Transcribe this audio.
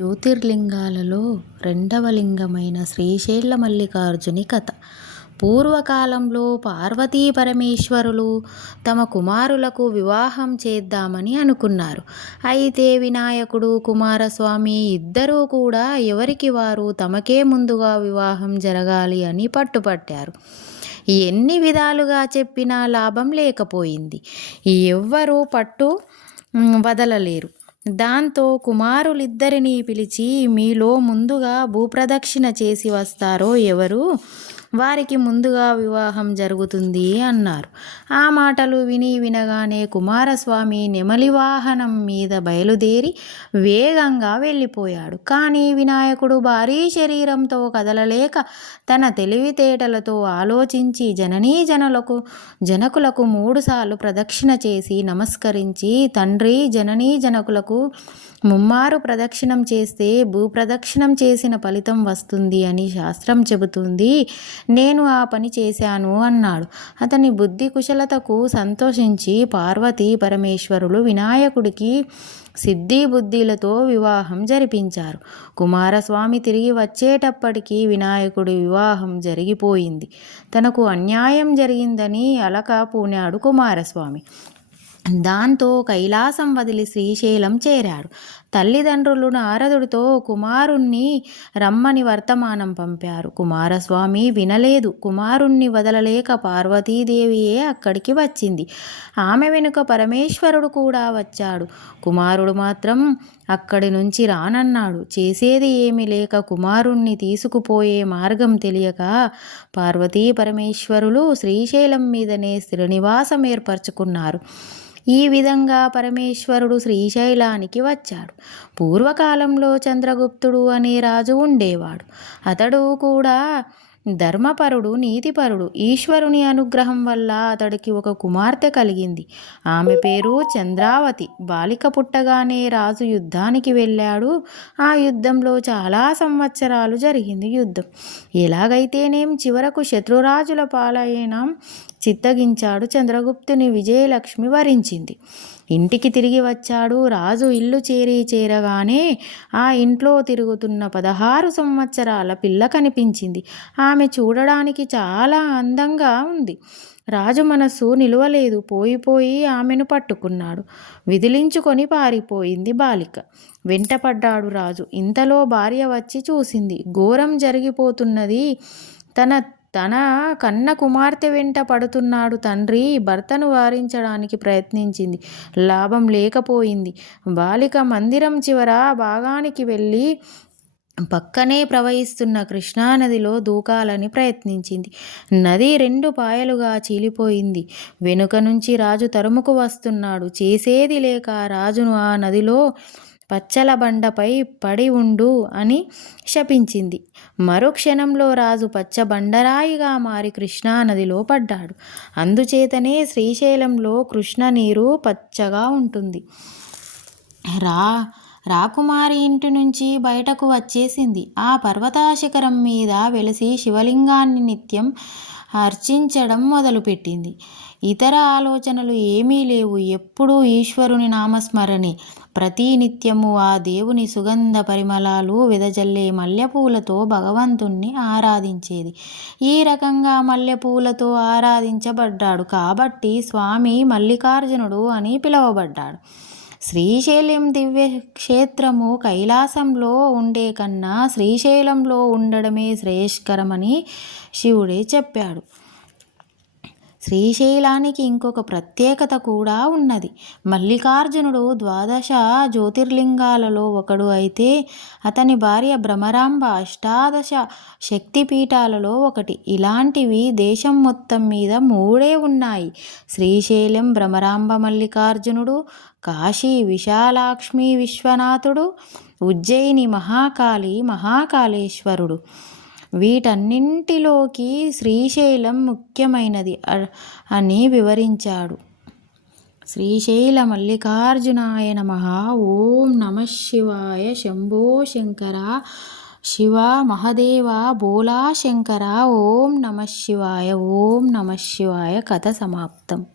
జ్యోతిర్లింగాలలో రెండవ లింగమైన శ్రీశైల మల్లికార్జుని కథ. పూర్వకాలంలో పార్వతీ పరమేశ్వరులు తమ కుమారులకు వివాహం చేద్దామని అనుకున్నారు. అయితే వినాయకుడు కుమారస్వామి ఇద్దరూ కూడా ఎవరికి వారు తమకే ముందుగా వివాహం జరగాలి అని పట్టుపట్టారు. ఎన్ని విధాలుగా చెప్పినా లాభం లేకపోయింది. ఎవ్వరూ పట్టు వదలలేరు. దాంతో కుమారులిద్దరినీ పిలిచి మీలో ముందుగా భూప్రదక్షిణ చేసి వస్తారో ఎవరు? వారికి ముందుగా వివాహం జరుగుతుంది అన్నారు. ఆ మాటలు విని వినగానే కుమారస్వామి నెమలి వాహనం మీద బయలుదేరి వేగంగా వెళ్ళిపోయాడు. కానీ వినాయకుడు భారీ శరీరంతో కదలలేక తన తెలివితేటలతో ఆలోచించి జననీ జనలకు జనకులకు మూడుసార్లు ప్రదక్షిణ చేసి నమస్కరించి తండ్రి జననీ జనకులకు ముమ్మారు ప్రదక్షిణం చేస్తే భూప్రదక్షిణం చేసిన ఫలితం వస్తుంది అని శాస్త్రం చెబుతుంది. నేను ఆ పని చేశాను అన్నాడు. అతని బుద్ధి కుశలతకు సంతోషించి పార్వతీ పరమేశ్వరులు వినాయకుడికి సిద్ధి బుద్ధిలతో వివాహం జరిపించారు. కుమారస్వామి తిరిగి వచ్చేటప్పటికి వినాయకుడి వివాహం జరిగిపోయింది. తనకు అన్యాయం జరిగిందని అలక పూనాడు కుమారస్వామి. దాంతో కైలాసం వదిలి శ్రీశైలం చేరాడు. తల్లిదండ్రులు నారదుడితో కుమారుణ్ణి రమ్మని వర్తమానం పంపారు. కుమారస్వామి వినలేదు. కుమారుణ్ణి వదలలేక పార్వతీదేవియే అక్కడికి వచ్చింది. ఆమె వెనుక పరమేశ్వరుడు కూడా వచ్చాడు. కుమారుడు మాత్రం అక్కడి నుంచి రానన్నాడు. చేసేది ఏమి లేక కుమారుణ్ణి తీసుకుపోయే మార్గం తెలియక పార్వతీ పరమేశ్వరులు శ్రీశైలం మీదనే శ్రీనివాసం ఏర్పరచుకున్నారు. ఈ విధంగా పరమేశ్వరుడు శ్రీశైలానికి వచ్చాడు. పూర్వకాలంలో చంద్రగుప్తుడు అనే రాజు ఉండేవాడు. అతడు కూడా ధర్మపరుడు నీతిపరుడు. ఈశ్వరుని అనుగ్రహం వల్ల అతడికి ఒక కుమార్తె కలిగింది. ఆమె పేరు చంద్రావతి. బాలిక పుట్టగానే రాజు యుద్ధానికి వెళ్ళాడు. ఆ యుద్ధంలో చాలా సంవత్సరాలు జరిగింది యుద్ధం. ఎలాగైతేనేం చివరకు శత్రురాజుల పాలైన. చిత్తగించాడు చంద్రగుప్తుని విజయలక్ష్మి వరించింది. ఇంటికి తిరిగి వచ్చాడు. రాజు ఇల్లు చేరి చేరగానే ఆ ఇంట్లో తిరుగుతున్న పదహారు సంవత్సరాల పిల్ల కనిపించింది. ఆమె చూడడానికి చాలా అందంగా ఉంది. రాజు మనస్సు నిలవలేదు. పోయిపోయి ఆమెను పట్టుకున్నాడు. విదిలించుకొని పారిపోయింది బాలిక. వెంటపడ్డాడు రాజు. ఇంతలో భార్య వచ్చి చూసింది. ఘోరం జరిగిపోతున్నది తన తన కన్న కుమార్తె వెంట పడుతున్నాడు తండ్రి. భర్తను వారించడానికి ప్రయత్నించింది. లాభం లేకపోయింది. బాలిక మందిరం చివర భాగానికి వెళ్ళి పక్కనే ప్రవహిస్తున్న కృష్ణానదిలో దూకాలని ప్రయత్నించింది. నది రెండు పాయలుగా చీలిపోయింది. వెనుక నుంచి రాజు తరుముకు వస్తున్నాడు. చేసేది లేక రాజును ఆ నదిలో పచ్చల బండపై పడి ఉండు అని శపించింది. మరుక్షణంలో రాజు పచ్చ బండరాయిగా మారి కృష్ణానదిలో పడ్డాడు. అందుచేతనే శ్రీశైలంలో కృష్ణ నీరు పచ్చగా ఉంటుంది. రా రాకుమారి ఇంటి నుంచి బయటకు వచ్చేసింది. ఆ పర్వతాశిఖరం మీద వెలిసి శివలింగాన్ని నిత్యం అర్చించడం మొదలుపెట్టింది. ఇతర ఆలోచనలు ఏమీ లేవు. ఎప్పుడూ ఈశ్వరుని నామస్మరణే. ప్రతి నిత్యము ఆ దేవుని సుగంధ పరిమళాలు వెదజల్లే మల్లెపూలతో భగవంతుణ్ణి ఆరాధించేది. ఈ రకంగా మల్లెపూలతో ఆరాధించబడ్డాడు. కాబట్టి స్వామి మల్లికార్జునుడు అని పిలువబడ్డాడు. శ్రీశైలం దివ్య క్షేత్రము కైలాసంలో ఉండే కన్నా శ్రీశైలంలో ఉండడమే శ్రేయస్కరమని శివుడే చెప్పాడు. శ్రీశైలానికి ఇంకొక ప్రత్యేకత కూడా ఉన్నది. మల్లికార్జునుడు ద్వాదశ జ్యోతిర్లింగాలలో ఒకడు అయితే అతని భార్య భ్రమరాంబ అష్టాదశ శక్తిపీఠాలలో ఒకటి. ఇలాంటివి దేశం మొత్తం మీద మూడే ఉన్నాయి. శ్రీశైలం భ్రమరాంబ మల్లికార్జునుడు కాశీ విశాలాక్ష్మి విశ్వనాథుడు ఉజ్జయిని మహాకాళి మహాకాళేశ్వరుడు. వీటన్నింటిలోకి శ్రీశైలం ముఖ్యమైనది అని వివరించాడు. శ్రీశైల మల్లికార్జునాయ నమ. ఓం నమ శివాయ శంభో శంకర శివ మహదేవ బోలా శంకర. ఓం నమ శివాయ. ఓం నమ శివాయ. కథ సమాప్తం.